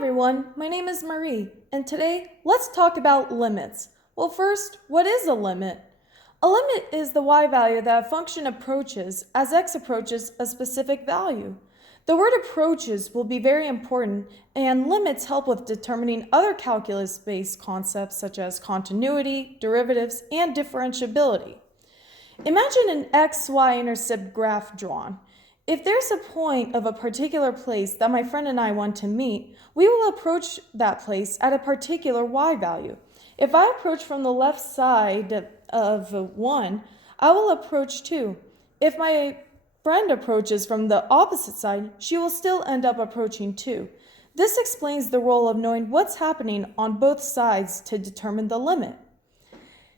Everyone, my name is Marie, and today let's talk about limits. Well, first, what is a limit? A limit is the y value that a function approaches as x approaches a specific value. The word approaches will be very important, and limits help with determining other calculus-based concepts such as continuity, derivatives, and differentiability. Imagine an x-y intercept graph drawn. If there's a point of a particular place that my friend and I want to meet, we will approach that place at a particular y value. If I approach from the left side of 1, I will approach 2. If my friend approaches from the opposite side, she will still end up approaching 2. This explains the role of knowing what's happening on both sides to determine the limit.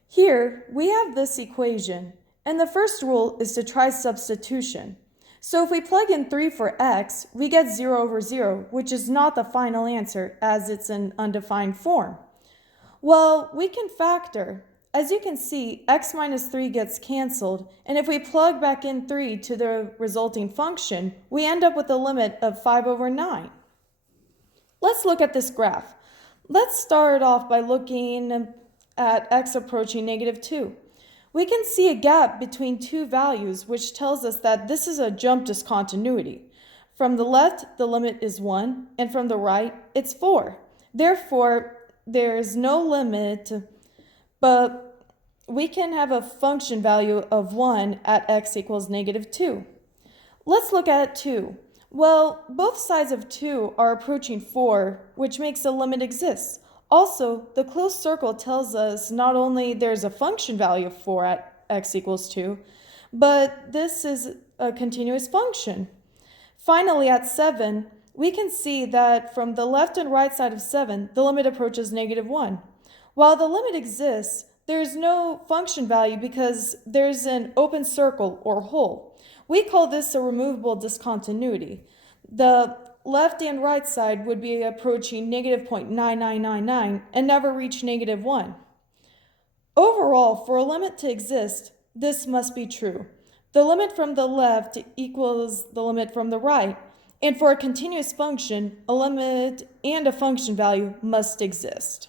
Here, we have this equation, and the first rule is to try substitution. So if we plug in 3 for x, we get 0 over 0, which is not the final answer as it's an undefined form. Well, we can factor. As you can see, x minus 3 gets canceled, and if we plug back in 3 to the resulting function, we end up with a limit of 5 over 9. Let's look at this graph. Let's start off by looking at x approaching -2. We can see a gap between two values, which tells us that this is a jump discontinuity. From the left, the limit is 1, and from the right, it's 4. Therefore, there's no limit, but we can have a function value of 1 at x equals -2. Let's look at 2. Well, both sides of 2 are approaching 4, which makes a limit exist. Also, the closed circle tells us not only there's a function value of 4 at x equals 2, but this is a continuous function. Finally, at 7, we can see that from the left and right side of 7, the limit approaches -1. While the limit exists, there's no function value because there's an open circle or hole. We call this a removable discontinuity. The left and right side would be approaching -0.9999 and never reach -1. Overall, for a limit to exist, this must be true. The limit from the left equals the limit from the right, and for a continuous function, a limit and a function value must exist.